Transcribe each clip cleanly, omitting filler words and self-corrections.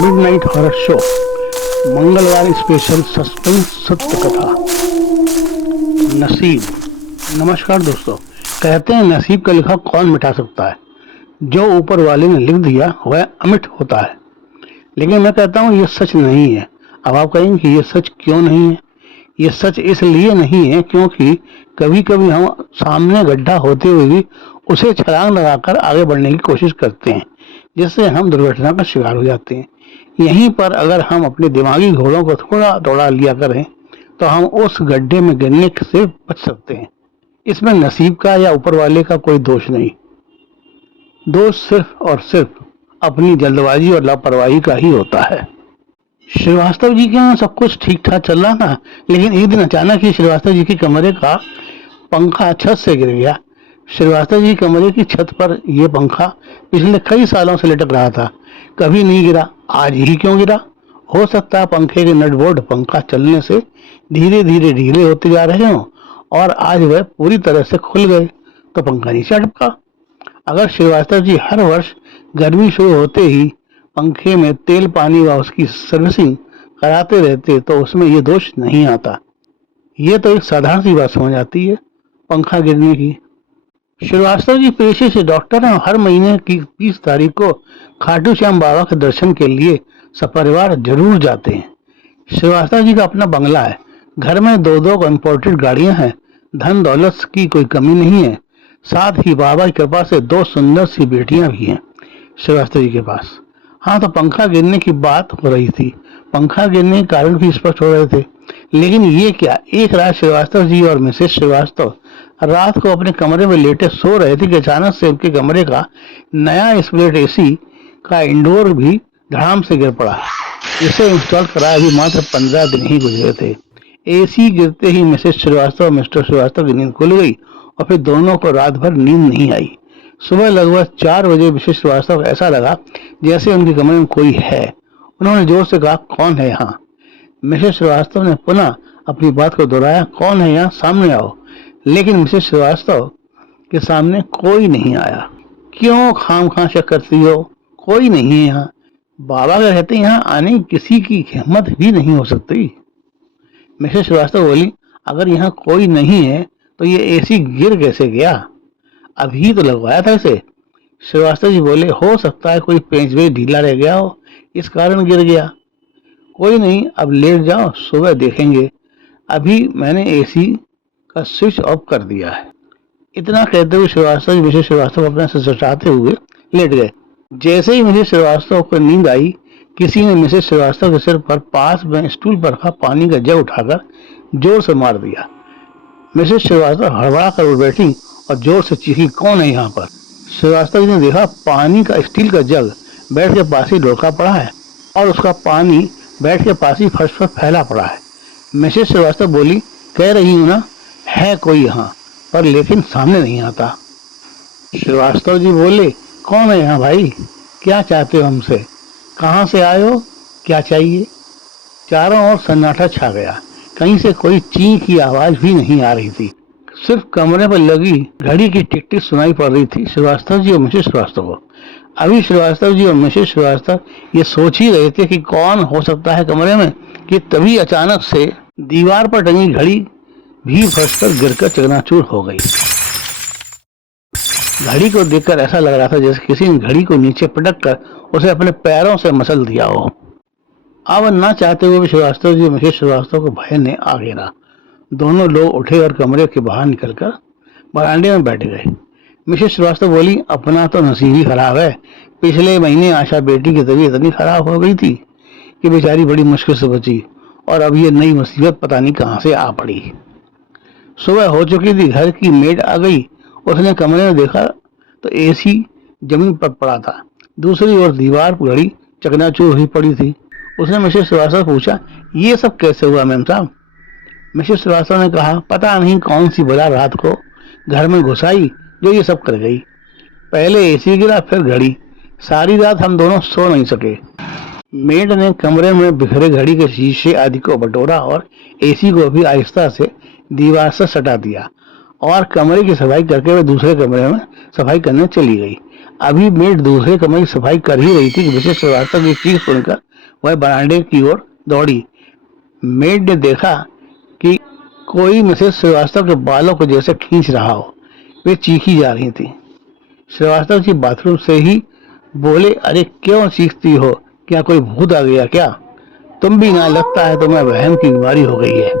Midnight horror show मंगलवार special suspense सत्य कथा नसीब। नमस्कार दोस्तों। कहते हैं नसीब का लिखा कौन मिटा सकता है। जो ऊपर वाले ने लिख दिया वह अमिट होता है। लेकिन मैं कहता हूँ ये सच नहीं है। अब आप कहेंगे कि ये सच क्यों नहीं है। ये सच इसलिए नहीं है क्योंकि कभी कभी हम सामने गड्ढा होते हुए भी उसे छलांग लगाकर आगे बढ़ने की कोशिश करते हैं, जिससे हम दुर्घटना का शिकार हो जाते हैं। यहीं पर अगर हम अपने दिमागी घोड़ों को थोड़ा दौड़ा लिया करें तो हम उस गड्ढे में गिरने से बच सकते हैं। इसमें नसीब का या ऊपर वाले का कोई दोष नहीं। दोष सिर्फ और सिर्फ अपनी जल्दबाजी और लापरवाही का ही होता है। श्रीवास्तव जी के यहाँ सब कुछ ठीक ठाक चल रहा था, लेकिन एक दिन अचानक ही श्रीवास्तव जी के कमरे का पंखा छत से गिर गया। श्रीवास्तव जी कमरे की छत पर यह पंखा पिछले कई सालों से लटक रहा था, कभी नहीं गिरा। आज ही क्यों गिरा? हो सकता है पंखे के नट बोल्ट पंखा चलने से धीरे धीरे ढीले होते जा रहे हों और आज वह पूरी तरह से खुल गए तो पंखा नीचे अटका। अगर श्रीवास्तव जी हर वर्ष गर्मी शुरू होते ही पंखे में तेल पानी व उसकी सर्विसिंग कराते रहते तो उसमें यह दोष नहीं आता। ये तो एक साधारण सी बात समझ आती है पंखा गिरने की। श्रीवास्तव जी पेशे से डॉक्टर हैं। हर महीने की 20 तारीख को खाटू श्याम बाबा के दर्शन के लिए सपरिवार जरूर जाते हैं। श्रीवास्तव जी का अपना बंगला है। घर में दो इम्पोर्टेड गाड़ियां हैं। धन दौलत की कोई कमी नहीं है। साथ ही बाबा की कृपा से 2 सुंदर सी बेटियां भी हैं श्रीवास्तव जी के पास। हाँ, तो पंखा गिरने की बात हो रही थी। पंखा गिरने के कारण भी स्पष्ट हो रहे थे। लेकिन ये क्या, एक रात श्रीवास्तव जी और मिसेस श्रीवास्तव रात को अपने कमरे में लेटे सो रहे थे कि अचानक से उनके कमरे का नया स्प्लिट एसी का इंडोर भी धड़ाम से गिर पड़ा। इसे इंस्टॉल कराए अभी मात्र 15 दिन ही गुजरे थे। एसी गिरते ही मिसेस श्रीवास्तव और मिस्टर श्रीवास्तव की नींद खुल गई और फिर दोनों को रात भर नींद नहीं आई। सुबह लगभग 4 बजे मिसेस श्रीवास्तव ऐसा लगा जैसे उनके कमरे में कोई है। उन्होंने जोर से कहा, कौन है यहाँ? मिसेस श्रीवास्तव ने पुनः अपनी बात को दोहराया, कौन है यहाँ, सामने आओ। लेकिन मिसेस श्रीवास्तव के सामने कोई नहीं आया। क्यों खामखा शक करती हो? कोई नहीं है यहाँ। बाबा के रहते यहाँ आने की किसी की हिम्मत भी नहीं हो सकती। मिसेस श्रीवास्तव बोली, अगर यहाँ कोई नहीं है तो ये एसी गिर कैसे गया? अभी तो लगवाया था इसे। श्रीवास्तव जी बोले, हो सकता है कोई पेंच वेच ढीला रह गया हो, इस कारण गिर गया। कोई नहीं, अब लेट जाओ, सुबह देखेंगे। अभी मैंने एसी का स्विच ऑफ कर दिया है। इतना कहते हुए श्रीवास्तव जी मिसेस श्रीवास्तव अपने से सटाते हुए लेट गए। जैसे ही मिसेस श्रीवास्तव को नींद आई, किसी ने मिसेस श्रीवास्तव के सिर पर पास में स्टूल पर रखा पानी का जग उठाकर जोर से मार दिया। मिसेस श्रीवास्तव हड़बड़ा कर उठ बैठी और जोर से चीखी, कौन है यहाँ पर? श्रीवास्तव जी ने देखा पानी का स्टील का जग बेड के पास ही ढोका पड़ा है और उसका पानी बेड के पास ही फर्श पर फैला पड़ा है। मिसेस श्रीवास्तव बोली, कह रही हूँ ना, है कोई यहाँ पर, लेकिन सामने नहीं आता। श्रीवास्तव जी बोले, कौन है यहाँ भाई? क्या चाहते हो हमसे? कहाँ से आए हो? क्या चाहिए? चारों ओर सन्नाटा छा गया। कहीं से कोई ची की आवाज भी नहीं आ रही थी। सिर्फ कमरे पर लगी घड़ी की टिक टिक सुनाई पड़ रही थी श्रीवास्तव जी और मिसेस श्रीवास्तव को। अभी श्रीवास्तव जी और मिसेस श्रीवास्तव ये सोच ही रहे थे कि कौन हो सकता है कमरे में, कि तभी अचानक से दीवार पर टंगी घड़ी भी फर्श पर गिरकर चकनाचूर हो गई। घड़ी को देखकर ऐसा लग रहा था जैसे किसी ने घड़ी को नीचे पटक कर उसे अपने पैरों से मसल दिया हो। अब ना चाहते हुए भी श्रीवास्तव जी और मिसेस श्रीवास्तव को भय ने आ घेरा। दोनों लोग उठे और कमरे के बाहर निकलकर बरामदे में बैठ गए। मिसेस श्रीवास्तव बोली, अपना तो नसीब ही खराब है। पिछले महीने आशा बेटी की तबीयत इतनी खराब हो गई थी कि बेचारी बड़ी मुश्किल से बची और अब ये नई मुसीबत पता नहीं कहाँ से आ पड़ी। सुबह हो चुकी थी। घर की मेड आ गई। उसने कमरे में देखा तो एसी जमीन पर पड़ा था। दूसरी ओर दीवार पर घड़ी चकनाचूर हुई पड़ी थी। उसने मिसेस श्रीवास्तव पूछा, ये सब कैसे हुआ मैम साहब? मिसेस श्रीवास्तव ने कहा, पता नहीं कौन सी बला रात को घर में घुस आई जो ये सब कर गई। पहले एसी गिरा, फिर घड़ी। सारी रात हम दोनों सो नहीं सके। मेड ने कमरे में बिखरे घड़ी के शीशे आदि को बटोरा और एसी को भी आहिस्ता से दीवार से सटा दिया और कमरे की सफाई करके वह दूसरे कमरे में सफाई करने चली गई। अभी मेड दूसरे कमरे की सफाई कर ही रही थी कि मिसेस श्रीवास्तव की चीख सुनकर वह बरामदे की ओर दौड़ी। मेड ने देखा कि कोई मिसेस श्रीवास्तव के बालों को जैसे खींच रहा हो। वे चीखी जा रही थी। श्रीवास्तव जी बाथरूम से ही बोले, अरे क्यों चीखती हो, क्या कोई भूत आ गया क्या? तुम भी ना, लगता है तुम्हें वहम की बीमारी हो गई है।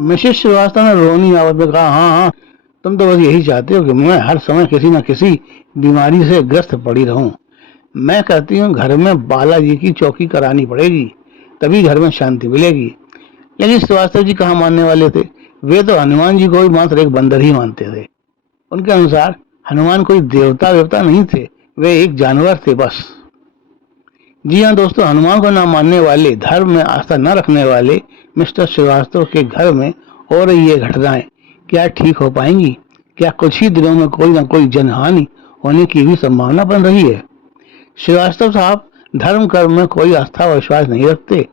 मिसेस श्रीवास्तव ने रोनी आवाज में कहा, हाँ हाँ, तुम तो बस यही चाहते हो कि मैं हर समय किसी न किसी बीमारी से ग्रस्त पड़ी रहूं। मैं कहती हूँ घर में बालाजी की चौकी करानी पड़ेगी, तभी घर में शांति मिलेगी। लेकिन श्रीवास्तव जी कहाँ मानने वाले थे। वे तो हनुमान जी को भी मात्र एक बंदर ही मानते थे। उनके अनुसार हनुमान कोई देवता वेवता नहीं थे, वे एक जानवर थे बस। जी हाँ दोस्तों, हनुमान को न मानने वाले, धर्म में आस्था न रखने वाले मिस्टर श्रीवास्तव के घर में हो रही ये घटनाएं क्या ठीक हो पाएंगी? क्या कुछ ही दिनों में कोई न कोई जनहानि होने की भी संभावना बन रही है? श्रीवास्तव साहब धर्म कर्म में कोई आस्था और विश्वास नहीं रखते।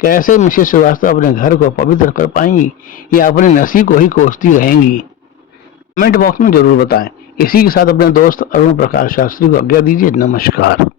कैसे मिसेस श्रीवास्तव अपने घर को पवित्र कर पाएंगी या अपने नसीब को ही कोसती रहेंगी? कमेंट बॉक्स में जरूर बताएं। इसी के साथ अपने दोस्त अरुण प्रकाश शास्त्री को आज्ञा दीजिए। नमस्कार।